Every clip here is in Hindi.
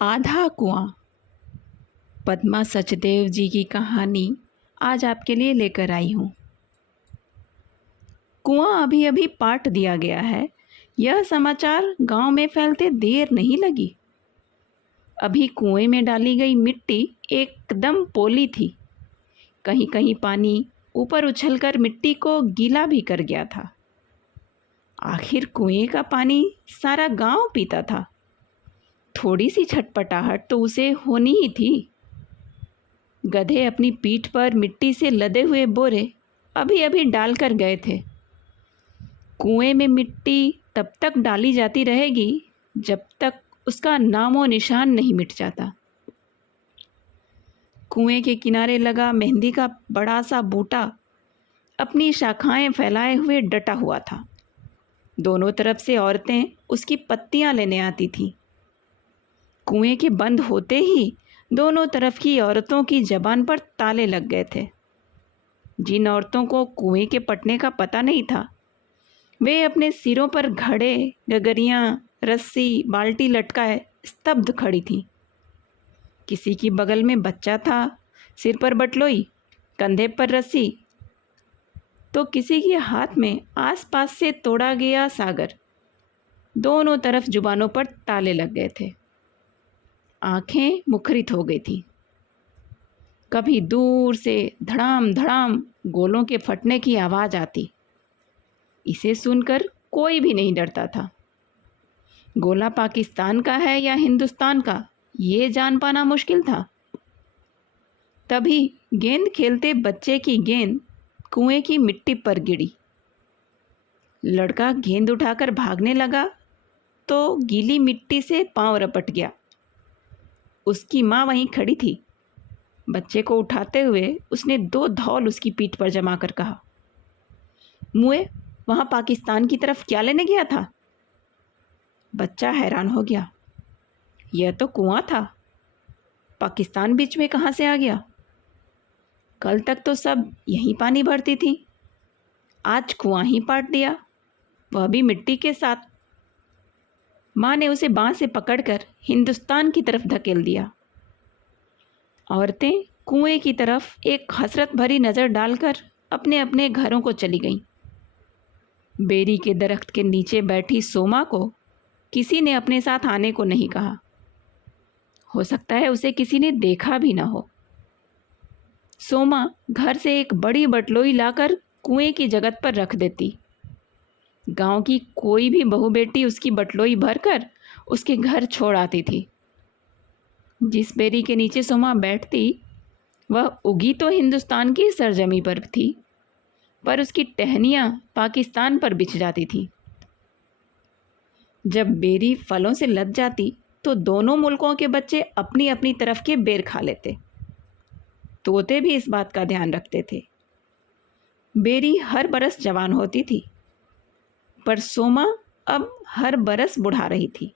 आधा कुआं। पद्मा सचदेव जी की कहानी आज आपके लिए लेकर आई हूँ। कुआं अभी अभी पाट दिया गया है, यह समाचार गांव में फैलते देर नहीं लगी। अभी कुएं में डाली गई मिट्टी एकदम पोली थी। कहीं कहीं पानी ऊपर उछलकर मिट्टी को गीला भी कर गया था। आखिर कुएं का पानी सारा गांव पीता था। थोड़ी सी छटपटाहट तो उसे होनी ही थी। गधे अपनी पीठ पर मिट्टी से लदे हुए बोरे अभी अभी डालकर गए थे। कुएं में मिट्टी तब तक डाली जाती रहेगी जब तक उसका नामो निशान नहीं मिट जाता। कुएं के किनारे लगा मेहंदी का बड़ा सा बूटा अपनी शाखाएं फैलाए हुए डटा हुआ था। दोनों तरफ से औरतें उसकी पत्तियां लेने आती थीं। कुएं के बंद होते ही दोनों तरफ की औरतों की जबान पर ताले लग गए थे। जिन औरतों को कुएं के पटने का पता नहीं था, वे अपने सिरों पर घड़े, गगरियां, रस्सी, बाल्टी लटकाए स्तब्ध खड़ी थीं। किसी की बगल में बच्चा था, सिर पर बटलोई, कंधे पर रस्सी, तो किसी के हाथ में आसपास से तोड़ा गया सागर। दोनों तरफ जुबानों पर ताले लग गए थे। आंखें मुखरित हो गई थी। कभी दूर से धड़ाम धड़ाम गोलों के फटने की आवाज़ आती। इसे सुनकर कोई भी नहीं डरता था। गोला पाकिस्तान का है या हिंदुस्तान का, ये जान पाना मुश्किल था। तभी गेंद खेलते बच्चे की गेंद कुएं की मिट्टी पर गिरी। लड़का गेंद उठाकर भागने लगा तो गीली मिट्टी से पांव रपट गया। उसकी माँ वहीं खड़ी थी। बच्चे को उठाते हुए उसने दो धौल उसकी पीठ पर जमा कर कहा, मुए, वहाँ पाकिस्तान की तरफ क्या लेने गया था? बच्चा हैरान हो गया। यह तो कुआं था, पाकिस्तान बीच में कहाँ से आ गया? कल तक तो सब यहीं पानी भरती थी, आज कुआं ही पाट दिया, वह भी मिट्टी के साथ। माँ ने उसे बाँह से पकड़कर हिंदुस्तान की तरफ धकेल दिया। औरतें कुएं की तरफ एक हसरत भरी नज़र डालकर अपने अपने घरों को चली गईं। बेरी के दरख्त के नीचे बैठी सोमा को किसी ने अपने साथ आने को नहीं कहा। हो सकता है उसे किसी ने देखा भी ना हो। सोमा घर से एक बड़ी बटलोई लाकर कुएं की जगत पर रख देती। गांव की कोई भी बहू बेटी उसकी बटलोई भरकर उसके घर छोड़ आती थी। जिस बेरी के नीचे सोमा बैठती, वह उगी तो हिंदुस्तान की सरजमी पर थी, पर उसकी टहनियाँ पाकिस्तान पर बिछ जाती थी। जब बेरी फलों से लद जाती तो दोनों मुल्कों के बच्चे अपनी अपनी तरफ के बेर खा लेते। तोते भी इस बात का ध्यान रखते थे। बेरी हर बरस जवान होती थी, पर सोमा अब हर बरस बुढ़ा रही थी।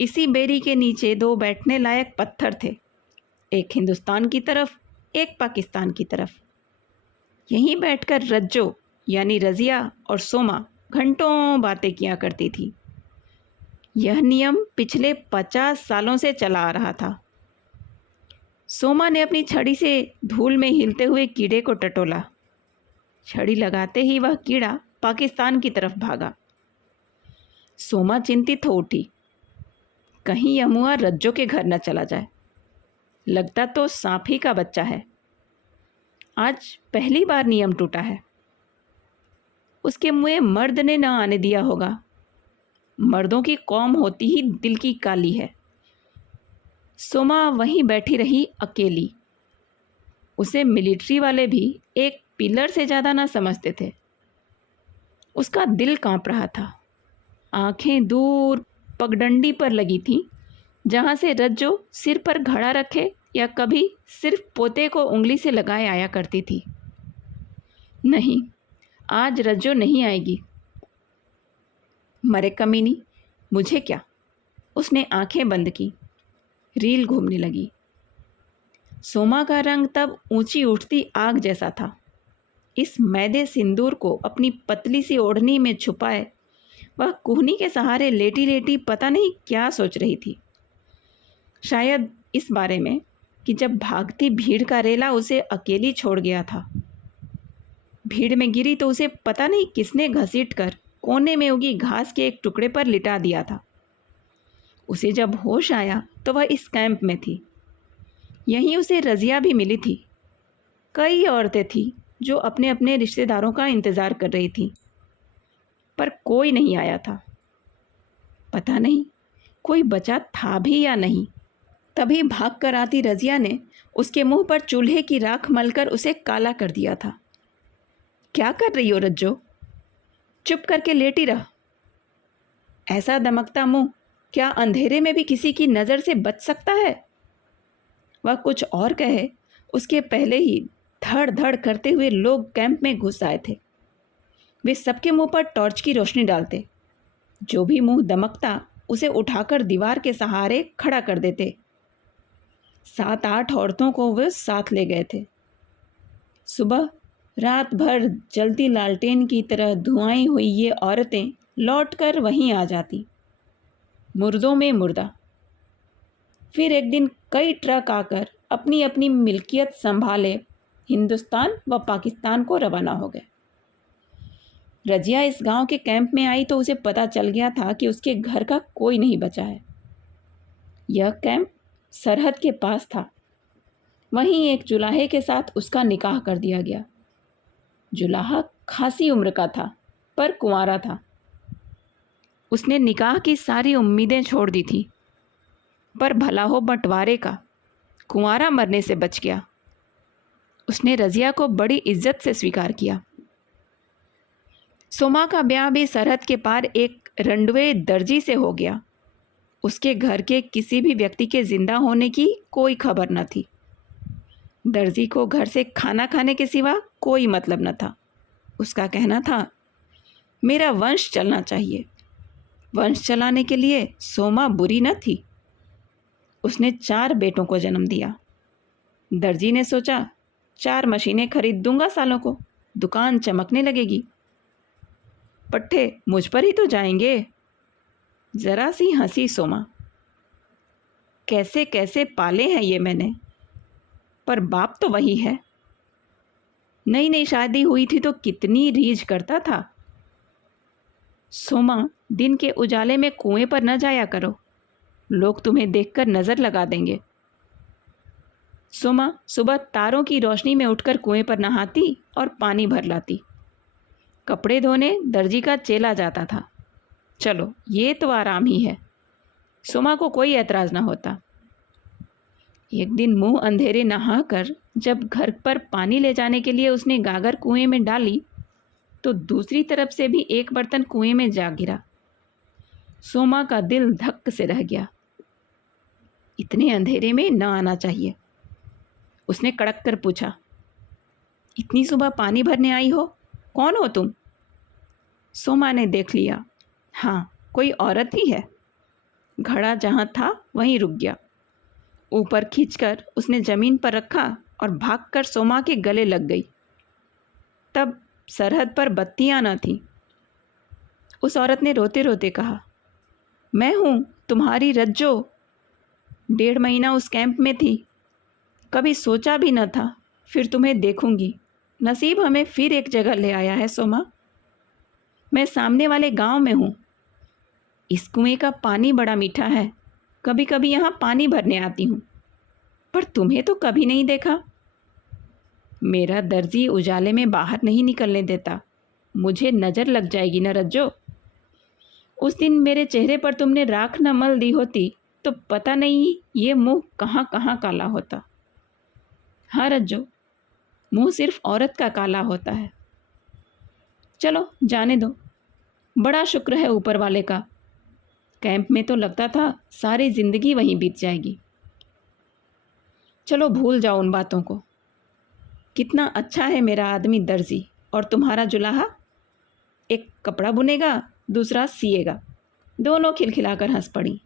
इसी बेरी के नीचे दो बैठने लायक पत्थर थे, एक हिंदुस्तान की तरफ, एक पाकिस्तान की तरफ। यहीं बैठकर रज्जो यानी रज़िया और सोमा घंटों बातें किया करती थी। यह नियम पिछले 50 सालों से चला आ रहा था। सोमा ने अपनी छड़ी से धूल में हिलते हुए कीड़े को टटोला। छड़ी लगाते ही वह कीड़ा पाकिस्तान की तरफ भागा। सोमा चिंतित हो उठी, कहीं यह मुआ रज्जो के घर न चला जाए। लगता तो सांप ही का बच्चा है। आज पहली बार नियम टूटा है। उसके मुँह मर्द ने न आने दिया होगा। मर्दों की कौम होती ही दिल की काली है। सोमा वहीं बैठी रही अकेली। उसे मिलिट्री वाले भी एक पिलर से ज़्यादा ना समझते थे। उसका दिल कांप रहा था। आंखें दूर पगडंडी पर लगी थीं, जहाँ से रज्जो सिर पर घड़ा रखे या कभी सिर्फ पोते को उंगली से लगाए आया करती थी। नहीं, आज रज्जो नहीं आएगी। मरे कमीनी, मुझे क्या? उसने आंखें बंद की। रील घूमने लगी। सोमा का रंग तब ऊंची उठती आग जैसा था। इस मैदे सिंदूर को अपनी पतली सी ओढ़नी में छुपाए वह कुहनी के सहारे लेटी लेटी पता नहीं क्या सोच रही थी। शायद इस बारे में कि जब भागती भीड़ का रेला उसे अकेली छोड़ गया था। भीड़ में गिरी तो उसे पता नहीं किसने घसीट कर कोने में उगी घास के एक टुकड़े पर लिटा दिया था। उसे जब होश आया तो वह इस कैंप में थी। यहीं उसे रज़िया भी मिली थी। कई औरतें थीं जो अपने अपने रिश्तेदारों का इंतज़ार कर रही थीं, पर कोई नहीं आया था। पता नहीं कोई बचा था भी या नहीं। तभी भाग कर आती रज़िया ने उसके मुंह पर चूल्हे की राख मलकर उसे काला कर दिया था। क्या कर रही हो रज्जो? चुप करके लेटी रह। ऐसा दमकता मुंह क्या अंधेरे में भी किसी की नज़र से बच सकता है? वह कुछ और कहे उसके पहले ही धड़ धड़ करते हुए लोग कैंप में घुस आए थे। वे सबके मुंह पर टॉर्च की रोशनी डालते। जो भी मुंह दमकता उसे उठाकर दीवार के सहारे खड़ा कर देते। 7-8 औरतों को वे साथ ले गए थे। सुबह रात भर जलती लालटेन की तरह धुआई हुई ये औरतें लौटकर वहीं आ जाती, मुर्दों में मुर्दा। फिर एक दिन कई ट्रक आकर अपनी अपनी मिल्कियत संभाले हिंदुस्तान व पाकिस्तान को रवाना हो गए। रजिया इस गांव के कैंप में आई तो उसे पता चल गया था कि उसके घर का कोई नहीं बचा है। यह कैंप सरहद के पास था। वहीं एक जुलाहे के साथ उसका निकाह कर दिया गया। जुलाहा खासी उम्र का था पर कुंवारा था। उसने निकाह की सारी उम्मीदें छोड़ दी थी, पर भला हो बंटवारे का, कुंवारा मरने से बच गया। उसने रज़िया को बड़ी इज्जत से स्वीकार किया। सोमा का ब्याह भी सरहद के पार एक रंडवे दर्जी से हो गया। उसके घर के किसी भी व्यक्ति के जिंदा होने की कोई खबर न थी। दर्जी को घर से खाना खाने के सिवा कोई मतलब न था। उसका कहना था, मेरा वंश चलना चाहिए। वंश चलाने के लिए सोमा बुरी न थी। उसने 4 बेटों को जन्म दिया। दर्जी ने सोचा, 4 मशीनें खरीद दूंगा सालों को, दुकान चमकने लगेगी। पट्टे मुझ पर ही तो जाएंगे। जरा सी हंसी सोमा। कैसे कैसे पाले हैं ये मैंने, पर बाप तो वही है। नई नई शादी हुई थी तो कितनी रीझ करता था। सोमा, दिन के उजाले में कुएं पर न जाया करो, लोग तुम्हें देखकर नज़र लगा देंगे। सोमा सुबह तारों की रोशनी में उठकर कुएं पर नहाती और पानी भर लाती। कपड़े धोने दर्जी का चेला जाता था। चलो ये तो आराम ही है। सोमा को कोई ऐतराज़ न होता। एक दिन मुंह अंधेरे नहाकर जब घर पर पानी ले जाने के लिए उसने गागर कुएं में डाली तो दूसरी तरफ से भी एक बर्तन कुएं में जा गिरा। सोमा का दिल धक से रह गया। इतने अंधेरे में न आना चाहिए। उसने कड़क कर पूछा, इतनी सुबह पानी भरने आई हो? कौन हो तुम? सोमा ने देख लिया। हाँ, कोई औरत ही है। घड़ा जहाँ था वहीं रुक गया। ऊपर खींचकर उसने ज़मीन पर रखा और भागकर सोमा के गले लग गई। तब सरहद पर बत्तियां न थीं। उस औरत ने रोते रोते कहा, मैं हूँ तुम्हारी रज्जो। 1.5 महीना उस कैंप में थी। कभी सोचा भी न था फिर तुम्हें देखूंगी। नसीब हमें फिर एक जगह ले आया है सोमा। मैं सामने वाले गांव में हूँ। इस कुएं का पानी बड़ा मीठा है। कभी कभी यहाँ पानी भरने आती हूँ, पर तुम्हें तो कभी नहीं देखा। मेरा दर्जी उजाले में बाहर नहीं निकलने देता। मुझे नज़र लग जाएगी न रज्जो। उस दिन मेरे चेहरे पर तुमने राख न मल दी होती तो पता नहीं ये मुंह कहाँ कहाँ काला होता। हाँ रज्जो, मुंह सिर्फ औरत का काला होता है। चलो जाने दो। बड़ा शुक्र है ऊपर वाले का। कैंप में तो लगता था सारी ज़िंदगी वहीं बीत जाएगी। चलो भूल जाओ उन बातों को। कितना अच्छा है मेरा आदमी दर्जी और तुम्हारा जुलाहा। एक कपड़ा बुनेगा, दूसरा सिएगा। दोनों खिलखिलाकर हंस पड़ी।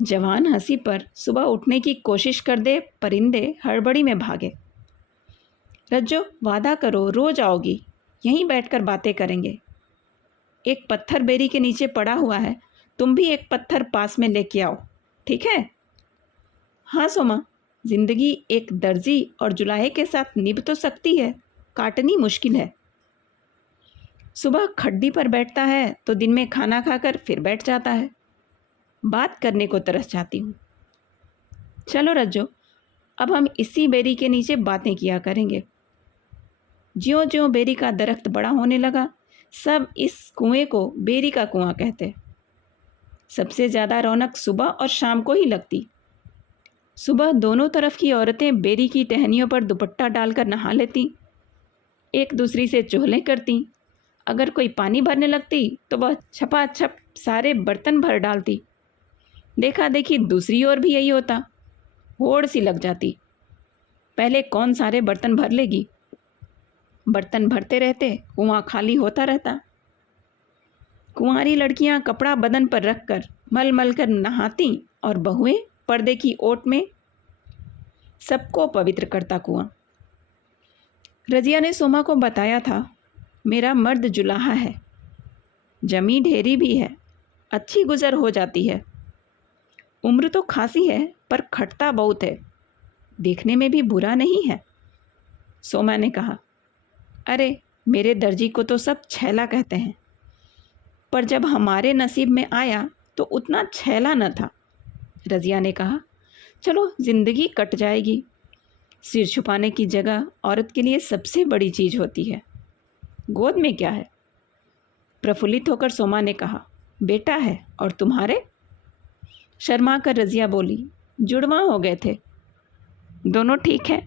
जवान हंसी पर सुबह उठने की कोशिश कर दे परिंदे हड़बड़ी में भागे। रज्जो, वादा करो रोज आओगी, यहीं बैठकर बातें करेंगे। एक पत्थर बेरी के नीचे पड़ा हुआ है, तुम भी एक पत्थर पास में लेके आओ, ठीक है? हाँ सोमा, जिंदगी एक दर्जी और जुलाहे के साथ निभ तो सकती है, काटनी मुश्किल है। सुबह खड्डी पर बैठता है तो दिन में खाना खाकर फिर बैठ जाता है। बात करने को तरस जाती हूँ। चलो रज्जो, अब हम इसी बेरी के नीचे बातें किया करेंगे। ज्यों ज्यों बेरी का दरख्त बड़ा होने लगा, सब इस कुएं को बेरी का कुआं कहते। सबसे ज़्यादा रौनक सुबह और शाम को ही लगती। सुबह दोनों तरफ की औरतें बेरी की टहनियों पर दुपट्टा डालकर नहा लेती, एक दूसरी से चुहलें करती। अगर कोई पानी भरने लगती तो वह छपाछप सारे बर्तन भर डालती। देखा देखी दूसरी ओर भी यही होता, होड़ सी लग जाती। पहले कौन सारे बर्तन भर लेगी। बर्तन भरते रहते, कुआं खाली होता रहता। कुंवारी लड़कियां कपड़ा बदन पर रखकर मल मल कर नहाती और बहुएं पर्दे की ओट में। सबको पवित्र करता कुआं। रजिया ने सोमा को बताया था, मेरा मर्द जुलाहा है, जमी ढेरी भी है, अच्छी गुजर हो जाती है। उम्र तो खासी है पर खटता बहुत है, देखने में भी बुरा नहीं है। सोमा ने कहा, अरे मेरे दर्जी को तो सब छैला कहते हैं, पर जब हमारे नसीब में आया तो उतना छैला न था। रजिया ने कहा, चलो जिंदगी कट जाएगी। सिर छुपाने की जगह औरत के लिए सबसे बड़ी चीज़ होती है। गोद में क्या है? प्रफुल्लित होकर सोमा ने कहा, बेटा है। और तुम्हारे? शर्मा कर रजिया बोली, जुड़वा हो गए थे। दोनों ठीक हैं,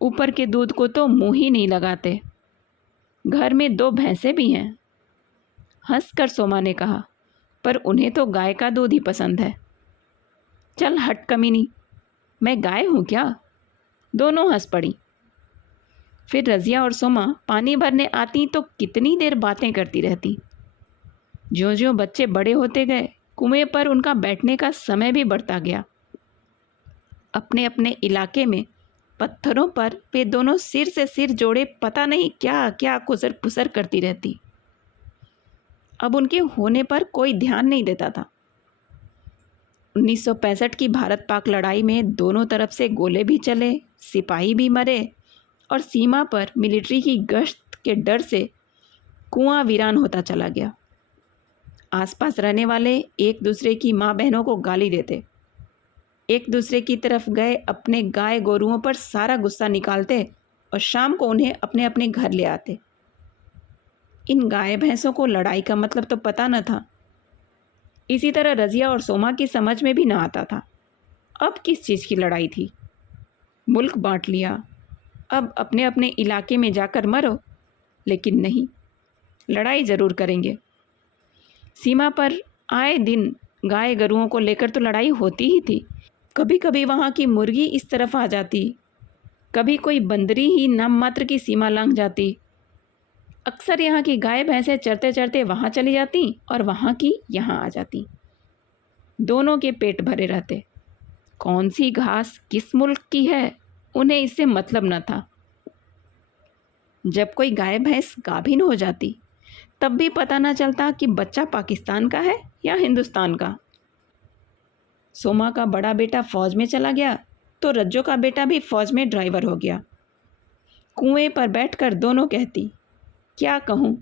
ऊपर के दूध को तो मुंह ही नहीं लगाते। घर में 2 भैंसें भी हैं। हंसकर सोमा ने कहा, पर उन्हें तो गाय का दूध ही पसंद है। चल हट कमीनी, मैं गाय हूँ क्या? दोनों हंस पड़ी। फिर रजिया और सोमा पानी भरने आती तो कितनी देर बातें करती रहती। ज्यों ज्यों बच्चे बड़े होते गए, कुएं पर उनका बैठने का समय भी बढ़ता गया। अपने अपने इलाके में पत्थरों पर वे दोनों सिर से सिर जोड़े पता नहीं क्या क्या कुसर पुसर करती रहती। अब उनके होने पर कोई ध्यान नहीं देता था। 1965 की भारत पाक लड़ाई में दोनों तरफ से गोले भी चले, सिपाही भी मरे और सीमा पर मिलिट्री की गश्त के डर से कुआं वीरान होता चला गया। आसपास रहने वाले एक दूसरे की माँ बहनों को गाली देते, एक दूसरे की तरफ गए अपने गाय गोरुओं पर सारा गुस्सा निकालते और शाम को उन्हें अपने अपने घर ले आते। इन गाय भैंसों को लड़ाई का मतलब तो पता न था। इसी तरह रजिया और सोमा की समझ में भी न आता था अब किस चीज़ की लड़ाई थी। मुल्क बांट लिया, अब अपने अपने इलाके में जाकर मरो, लेकिन नहीं, लड़ाई ज़रूर करेंगे। सीमा पर आए दिन गाय गरुओं को लेकर तो लड़ाई होती ही थी। कभी कभी वहाँ की मुर्गी इस तरफ आ जाती, कभी कोई बंदरी ही नाम मात्र की सीमा लांघ जाती। अक्सर यहाँ की गाय भैंसें चरते चरते वहाँ चली जाती और वहाँ की यहाँ आ जाती। दोनों के पेट भरे रहते। कौन सी घास किस मुल्क की है उन्हें इससे मतलब न था। जब कोई गाय भैंस गाभिन हो जाती तब भी पता न चलता कि बच्चा पाकिस्तान का है या हिंदुस्तान का। सोमा का बड़ा बेटा फौज में चला गया तो रज्जो का बेटा भी फौज में ड्राइवर हो गया। कुएं पर बैठकर दोनों कहती, क्या कहूँ,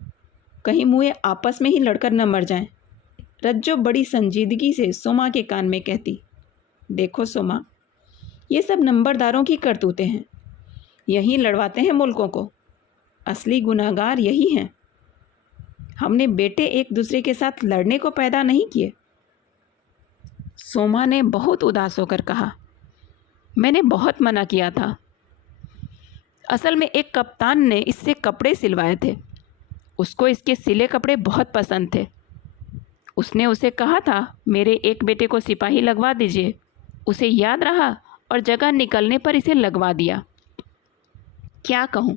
कहीं मुँह आपस में ही लड़कर न मर जाएं। रज्जो बड़ी संजीदगी से सोमा के कान में कहती, देखो सोमा, ये सब नंबरदारों की करतूतें हैं, यही लड़वाते हैं मुल्कों को, असली गुनाहगार यही हैं। हमने बेटे एक दूसरे के साथ लड़ने को पैदा नहीं किए। सोमा ने बहुत उदास होकर कहा, मैंने बहुत मना किया था। असल में एक कप्तान ने इससे कपड़े सिलवाए थे, उसको इसके सिले कपड़े बहुत पसंद थे। उसने उसे कहा था मेरे एक बेटे को सिपाही लगवा दीजिए, उसे याद रहा और जगह निकलने पर इसे लगवा दिया। क्या कहूँ,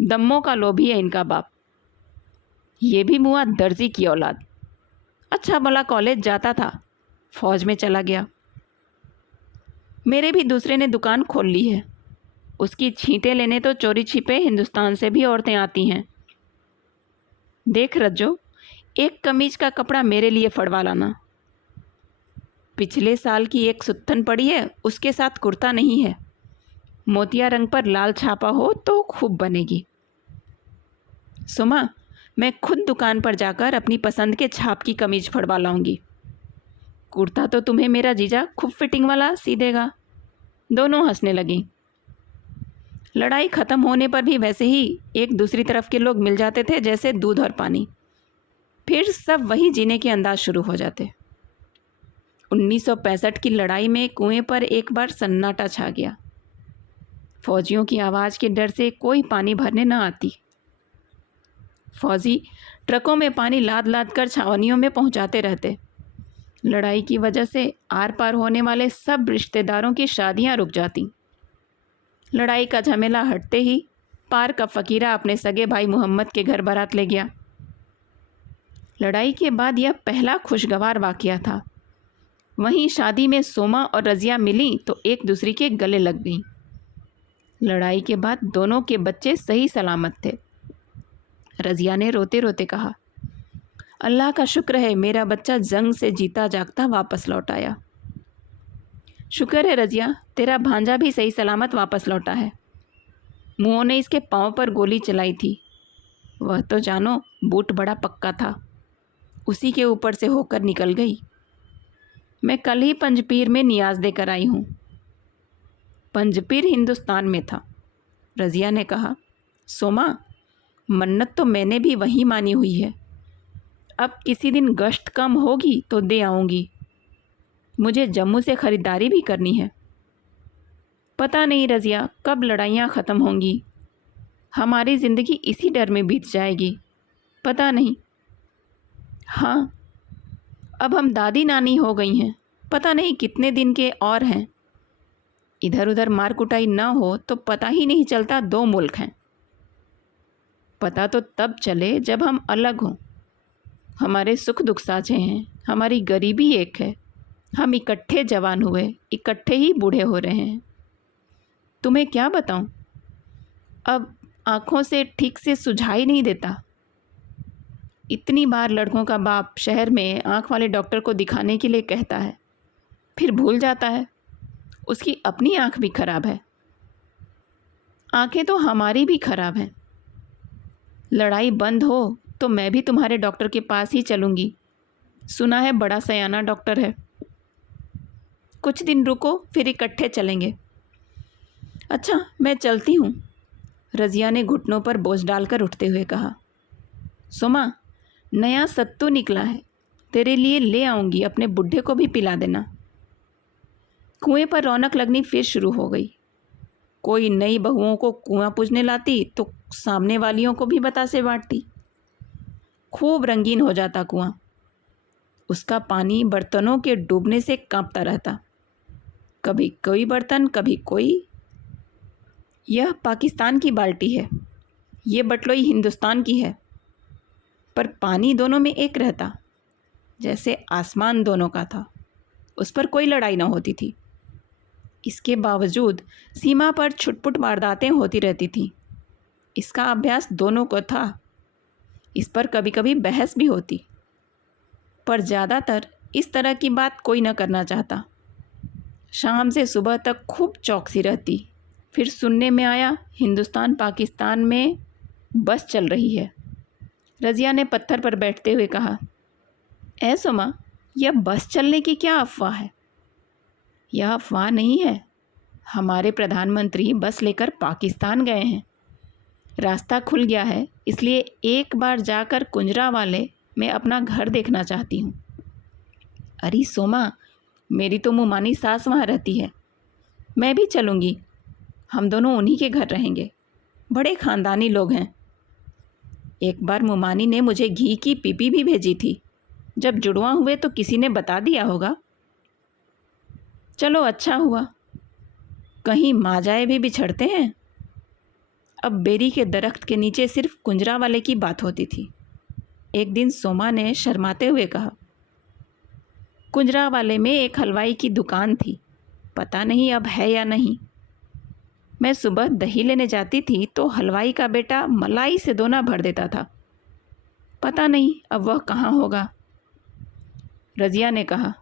दम्मों का लोभी है इनका बाप। ये भी मुआ दर्जी की औलाद, अच्छा भला कॉलेज जाता था, फौज में चला गया। मेरे भी दूसरे ने दुकान खोल ली है, उसकी छींटे लेने तो चोरी छिपे हिंदुस्तान से भी औरतें आती हैं। देख रज्जो, एक कमीज का कपड़ा मेरे लिए फड़वा लाना। पिछले साल की एक सुत्थन पड़ी है, उसके साथ कुर्ता नहीं है। मोतिया रंग पर लाल छापा हो तो खूब बनेगी। सुमा, मैं खुद दुकान पर जाकर अपनी पसंद के छाप की कमीज फड़वा लाऊंगी। कुर्ता तो तुम्हें मेरा जीजा खूब फिटिंग वाला सी देगा। दोनों हंसने लगीं। लड़ाई ख़त्म होने पर भी वैसे ही एक दूसरी तरफ के लोग मिल जाते थे जैसे दूध और पानी। फिर सब वही जीने के अंदाज शुरू हो जाते। 1965 की लड़ाई में कुएं पर एक बार सन्नाटा छा गया। फौजियों की आवाज़ के डर से कोई पानी भरने न आती। फौजी ट्रकों में पानी लाद लाद कर छावनियों में पहुंचाते रहते। लड़ाई की वजह से आर पार होने वाले सब रिश्तेदारों की शादियां रुक जाती। लड़ाई का झमेला हटते ही पार का फ़कीरा अपने सगे भाई मोहम्मद के घर बारात ले गया। लड़ाई के बाद यह पहला खुशगवार वाक़या था। वहीं शादी में सोमा और रज़िया मिली तो एक दूसरे के गले लग गईं। लड़ाई के बाद दोनों के बच्चे सही सलामत थे। रज़िया ने रोते रोते कहा, अल्लाह का शुक्र है मेरा बच्चा जंग से जीता जागता वापस लौट आया। शुक्र है रज़िया, तेरा भांजा भी सही सलामत वापस लौटा है। मुओं ने इसके पाँव पर गोली चलाई थी। वह तो जानो बूट बड़ा पक्का था, उसी के ऊपर से होकर निकल गई। मैं कल ही पंजपीर में नियाज देकर आई हूँ। पंजपीर हिंदुस्तान में था। रज़िया ने कहा, सोमा, मन्नत तो मैंने भी वहीं मानी हुई है। अब किसी दिन गश्त कम होगी तो दे आऊँगी। मुझे जम्मू से ख़रीदारी भी करनी है। पता नहीं रज़िया कब लड़ाइयाँ ख़त्म होंगी। हमारी ज़िंदगी इसी डर में बीत जाएगी। पता नहीं। हाँ, अब हम दादी नानी हो गई हैं। पता नहीं कितने दिन के और हैं। इधर उधर मार कुटाई ना हो तो पता ही नहीं चलता दो मुल्क हैं। पता तो तब चले जब हम अलग हों। हमारे सुख दुख साझे हैं, हमारी गरीबी एक है। हम इकट्ठे जवान हुए, इकट्ठे ही बूढ़े हो रहे हैं। तुम्हें क्या बताऊं, अब आँखों से ठीक से सुझाई नहीं देता। इतनी बार लड़कों का बाप शहर में आँख वाले डॉक्टर को दिखाने के लिए कहता है, फिर भूल जाता है। उसकी अपनी आँख भी खराब है। आँखें तो हमारी भी खराब हैं। लड़ाई बंद हो तो मैं भी तुम्हारे डॉक्टर के पास ही चलूँगी। सुना है बड़ा सयाना डॉक्टर है। कुछ दिन रुको, फिर इकट्ठे चलेंगे। अच्छा, मैं चलती हूँ। रज़िया ने घुटनों पर बोझ डालकर उठते हुए कहा, सोमा, नया सत्तू निकला है, तेरे लिए ले आऊँगी। अपने बुढ़े को भी पिला देना। कुएं पर रौनक लगनी फिर शुरू हो गई। कोई नई बहुओं को कुआं पूजने लाती तो सामने वालियों को भी बतासे बांटती। खूब रंगीन हो जाता कुआं। उसका पानी बर्तनों के डूबने से कांपता रहता। कभी कोई बर्तन, कभी कोई। यह पाकिस्तान की बाल्टी है, ये बटलोई हिंदुस्तान की है, पर पानी दोनों में एक रहता, जैसे आसमान दोनों का था। उस पर कोई लड़ाई न होती थी। इसके बावजूद सीमा पर छुटपुट वारदातें होती रहती थीं। इसका अभ्यास दोनों को था। इस पर कभी कभी बहस भी होती, पर ज़्यादातर इस तरह की बात कोई न करना चाहता। शाम से सुबह तक खूब चौकसी रहती। फिर सुनने में आया हिंदुस्तान पाकिस्तान में बस चल रही है। रज़िया ने पत्थर पर बैठते हुए कहा, ऐ सोमा, यह बस चलने की क्या अफवाह है? यह अफवाह नहीं है। हमारे प्रधानमंत्री बस लेकर पाकिस्तान गए हैं। रास्ता खुल गया है, इसलिए एक बार जाकर कुंजरावाले में अपना घर देखना चाहती हूँ। अरे सोमा, मेरी तो मुमानी सास वहाँ रहती है। मैं भी चलूँगी। हम दोनों उन्हीं के घर रहेंगे। बड़े ख़ानदानी लोग हैं। एक बार मुमानी ने मुझे घी की पीपी भी भेजी थी। जब जुड़वा हुए तो किसी ने बता दिया होगा। चलो, अच्छा हुआ। कहीं माजाए भी बिछड़ते हैं। अब बेरी के दरख्त के नीचे सिर्फ कुंजरा वाले की बात होती थी। एक दिन सोमा ने शर्माते हुए कहा, कुंजरा वाले में एक हलवाई की दुकान थी, पता नहीं अब है या नहीं। मैं सुबह दही लेने जाती थी तो हलवाई का बेटा मलाई से दोना भर देता था। पता नहीं अब वह कहाँ होगा। रज़िया ने कहा,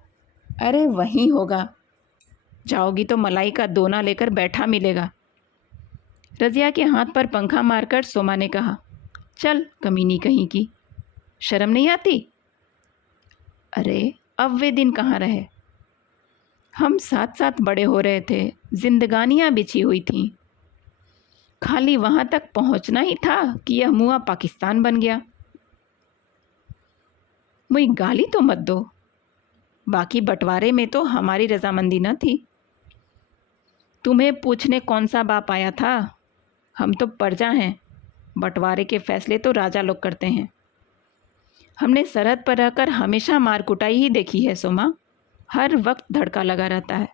अरे वहीं होगा, जाओगी तो मलाई का दोना लेकर बैठा मिलेगा। रज़िया के हाथ पर पंखा मारकर सोमा ने कहा, चल कमीनी कहीं की, शर्म नहीं आती? अरे अब वे दिन कहाँ रहे। हम साथ साथ बड़े हो रहे थे, जिंदगानियाँ बिछी हुई थीं। खाली वहाँ तक पहुँचना ही था कि यह मुआ पाकिस्तान बन गया। मुझे गाली तो मत दो, बाकी बंटवारे में तो हमारी रजामंदी न थी। तुम्हें पूछने कौन सा बाप आया था? हम तो प्रजा हैं, बंटवारे के फैसले तो राजा लोग करते हैं। हमने सरहद पर रहकर हमेशा मार कुटाई ही देखी है सोमा, हर वक्त धड़का लगा रहता है।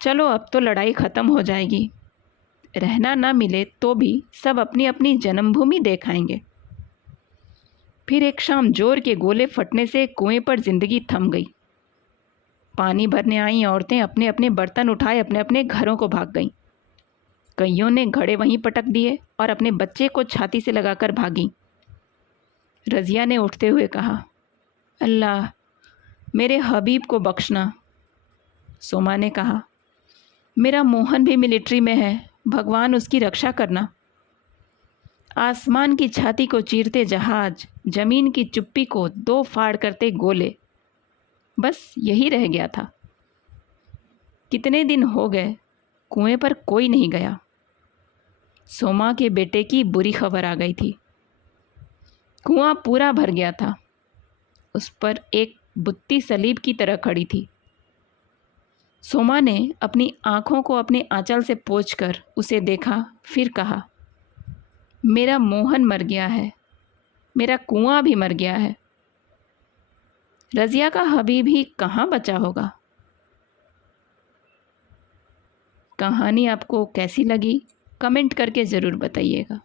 चलो अब तो लड़ाई ख़त्म हो जाएगी, रहना ना मिले तो भी सब अपनी अपनी जन्मभूमि देख आएंगे। फिर एक शाम जोर के गोले फटने से कुएं पर जिंदगी थम गई। पानी भरने आई औरतें अपने अपने बर्तन उठाए अपने अपने घरों को भाग गईं। कईयों ने घड़े वहीं पटक दिए और अपने बच्चे को छाती से लगाकर भागी। रज़िया ने उठते हुए कहा, अल्लाह मेरे हबीब को बख्शना। सोमा ने कहा, मेरा मोहन भी मिलिट्री में है, भगवान उसकी रक्षा करना। आसमान की छाती को चीरते जहाज, ज़मीन की चुप्पी को दो फाड़ करते गोले, बस यही रह गया था। कितने दिन हो गए कुएं पर कोई नहीं गया। सोमा के बेटे की बुरी खबर आ गई थी। कुआं पूरा भर गया था, उस पर एक बुत्ती सलीब की तरह खड़ी थी। सोमा ने अपनी आँखों को अपने आंचल से पोंछकर उसे देखा, फिर कहा, मेरा मोहन मर गया है, मेरा कुआं भी मर गया है। रज़िया का हबीब ही कहाँ बचा होगा। कहानी आपको कैसी लगी कमेंट करके ज़रूर बताइएगा।